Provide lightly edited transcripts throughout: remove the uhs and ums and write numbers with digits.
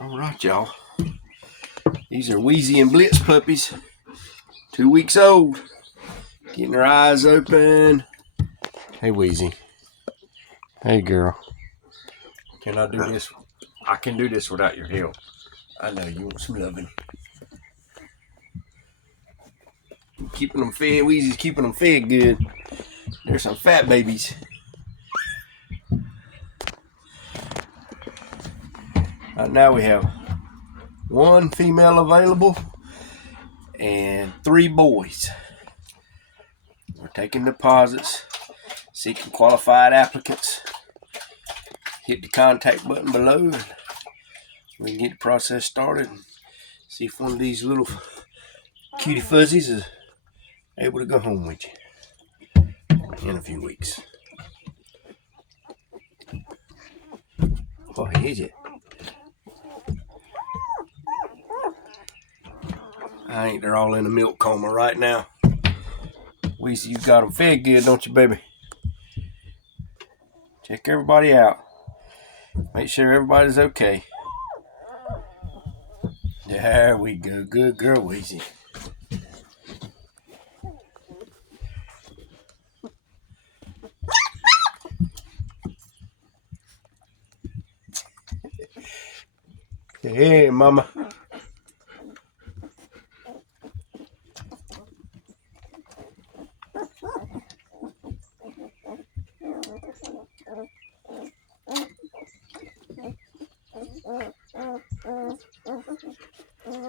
All right, y'all. These are Wheezey and Blitz puppies. 2 weeks old. Getting their eyes open. Hey, Wheezey. Hey, girl. Can I do this? I can do this without your help. I know you want some loving. Keeping them fed. Wheezey's keeping them fed good. There's some fat babies. Right now we have 1 female available and 3 boys. We're taking deposits, seeking qualified applicants. Hit the contact button below and we can get the process started and see if one of these little cutie fuzzies is able to go home with you in a few weeks. What is it? I think they're all in a milk coma right now. Wheezey, you got them fed good, don't you, baby? Check everybody out. Make sure everybody's okay. There we go. Good girl, Wheezey. Hey, mama.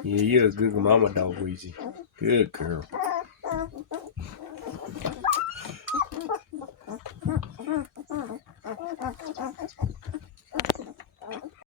Yeah, you're a good mama dog, Wheezey. Good girl.